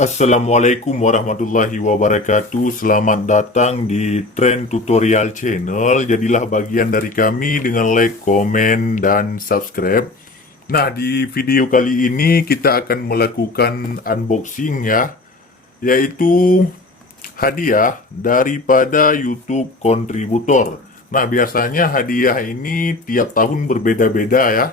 Assalamualaikum warahmatullahi wabarakatuh. Selamat datang di Trend Tutorial Channel. Jadilah bagian dari kami dengan like, komen, dan subscribe. Nah, di video kali ini kita akan melakukan unboxing ya, yaitu hadiah daripada YouTube kontributor. Nah, biasanya hadiah ini tiap tahun berbeda-beda ya.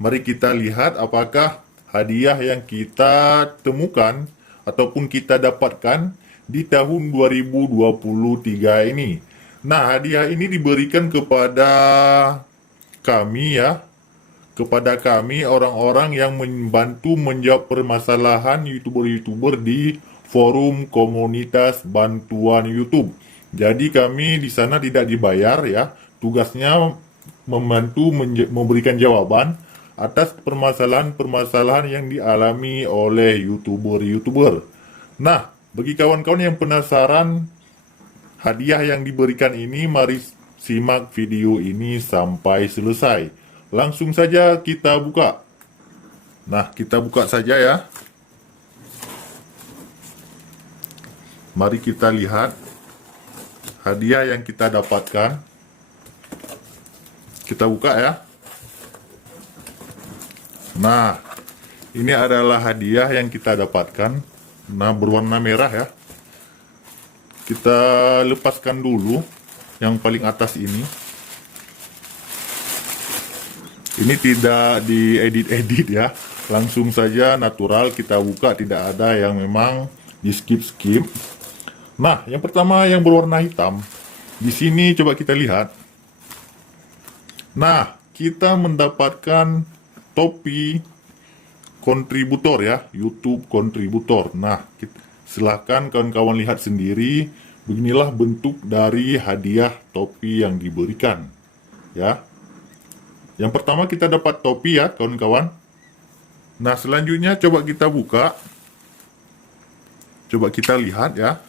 Mari kita lihat apakah hadiah yang kita temukan ataupun kita dapatkan di tahun 2023 ini. Nah, hadiah ini diberikan kepada kami ya, kepada kami orang-orang yang membantu menjawab permasalahan YouTuber-YouTuber di forum komunitas bantuan YouTube. Jadi kami di sana tidak dibayar ya, tugasnya membantu memberikan jawaban atas permasalahan-permasalahan yang dialami oleh YouTuber-YouTuber. Nah, bagi kawan-kawan yang penasaran hadiah yang diberikan ini, mari simak video ini sampai selesai. Langsung saja kita buka. Nah, kita buka saja ya. Mari kita lihat hadiah yang kita dapatkan. Kita buka ya. Nah, ini adalah hadiah yang kita dapatkan. Nah, berwarna merah ya. Kita lepaskan dulu yang paling atas ini. Ini tidak diedit-edit ya. Langsung saja natural kita buka, tidak ada yang memang di skip-skip. Nah, yang pertama yang berwarna hitam. Di sini coba kita lihat. Nah, kita mendapatkan topi kontributor ya, YouTube kontributor. Nah, silahkan kawan-kawan lihat sendiri. Beginilah bentuk dari hadiah topi yang diberikan ya. Yang pertama kita dapat topi ya kawan-kawan. Nah, selanjutnya coba kita buka. Coba kita lihat ya.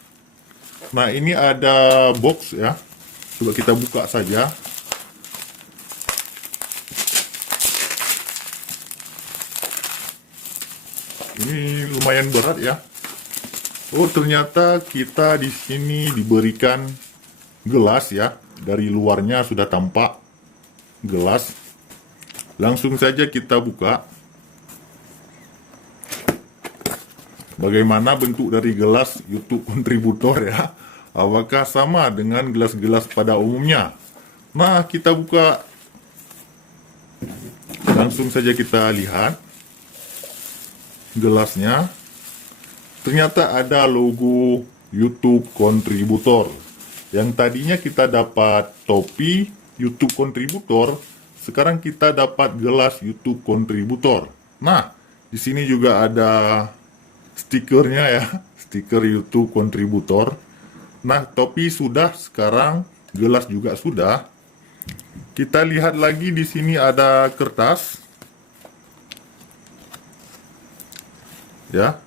Nah, ini ada box ya. Coba kita buka saja. Ini lumayan berat ya. Oh, ternyata kita di sini diberikan gelas ya. Dari luarnya sudah tampak gelas. Langsung saja kita buka. Bagaimana bentuk dari gelas YouTube kontributor ya? Apakah sama dengan gelas-gelas pada umumnya? Nah, kita buka. Langsung saja kita lihat gelasnya. Ternyata ada logo YouTube kontributor. Yang tadinya kita dapat topi YouTube kontributor, sekarang kita dapat gelas YouTube kontributor. Nah, di sini juga ada stikernya ya, stiker YouTube kontributor. Nah, topi sudah, sekarang gelas juga sudah. Kita lihat lagi di sini ada kertas. Ya.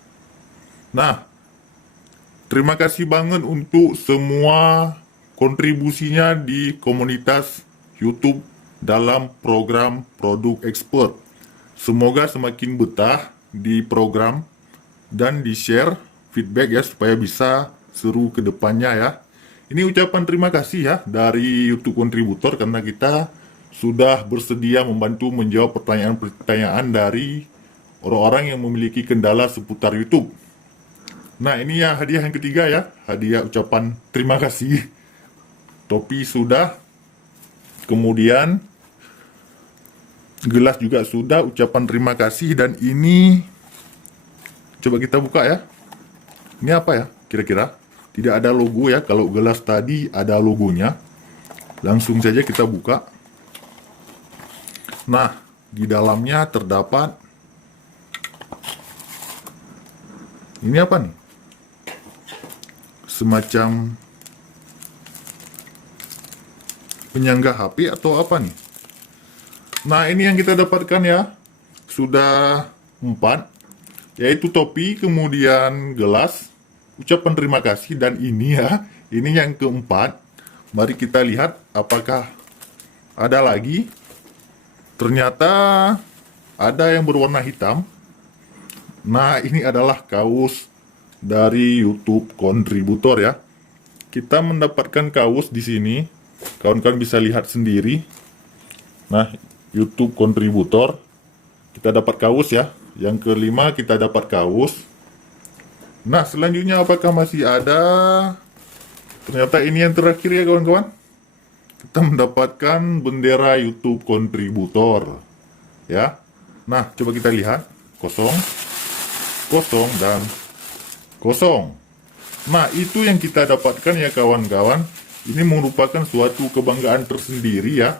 Nah, terima kasih banget untuk semua kontribusinya di komunitas YouTube dalam program Produk Expert. Semoga semakin betah di program dan di-share feedback ya supaya bisa seru ke depannya ya. Ini ucapan terima kasih ya dari YouTube kontributor karena kita sudah bersedia membantu menjawab pertanyaan-pertanyaan dari orang-orang yang memiliki kendala seputar YouTube. Nah, ini ya hadiah yang ketiga ya, hadiah ucapan terima kasih. Topi sudah, kemudian gelas juga sudah, ucapan terima kasih, dan ini coba kita buka ya. Ini apa ya kira-kira? Tidak ada logo ya, kalau gelas tadi ada logonya. Langsung saja kita buka. Nah, di dalamnya terdapat ini apa nih? Semacam penyangga HP atau apa nih? Nah, ini yang kita dapatkan ya. Sudah 4, yaitu topi, kemudian gelas, ucapan terima kasih, dan ini ya. Ini yang keempat. Mari kita lihat apakah ada lagi. Ternyata ada yang berwarna hitam. Nah, ini adalah kaos dari YouTube kontributor ya. Kita mendapatkan kaos di sini. Kawan-kawan bisa lihat sendiri. Nah, YouTube kontributor. Kita dapat kaos ya. Yang kelima kita dapat kaos. Nah, selanjutnya apakah masih ada? Ternyata ini yang terakhir ya kawan-kawan. Kita mendapatkan bendera YouTube kontributor. Ya. Nah, coba kita lihat. Kosong, kosong, dan kosong. Nah, itu yang kita dapatkan ya kawan-kawan. Ini merupakan suatu kebanggaan tersendiri ya.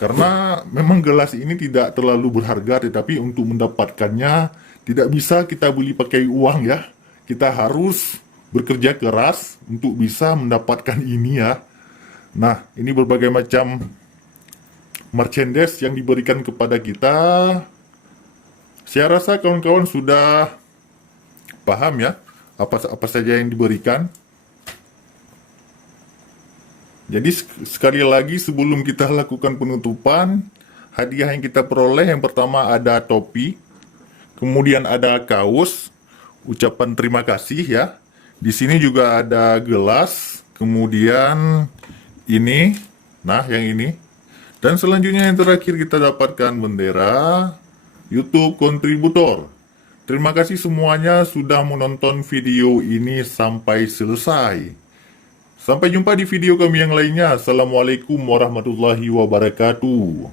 Karena memang gelas ini tidak terlalu berharga, tetapi untuk mendapatkannya tidak bisa kita beli pakai uang ya. Kita harus bekerja keras untuk bisa mendapatkan ini ya. Nah, ini berbagai macam merchandise yang diberikan kepada kita. Saya rasa kawan-kawan sudah paham ya apa saja yang diberikan. Jadi sekali lagi sebelum kita lakukan penutupan, hadiah yang kita peroleh yang pertama ada topi, kemudian ada kaos, ucapan terima kasih ya. Di sini juga ada gelas, kemudian ini, nah yang ini. Dan selanjutnya yang terakhir kita dapatkan bendera YouTube kontributor. Terima kasih semuanya sudah menonton video ini sampai selesai. Sampai jumpa di video kami yang lainnya. Assalamualaikum warahmatullahi wabarakatuh.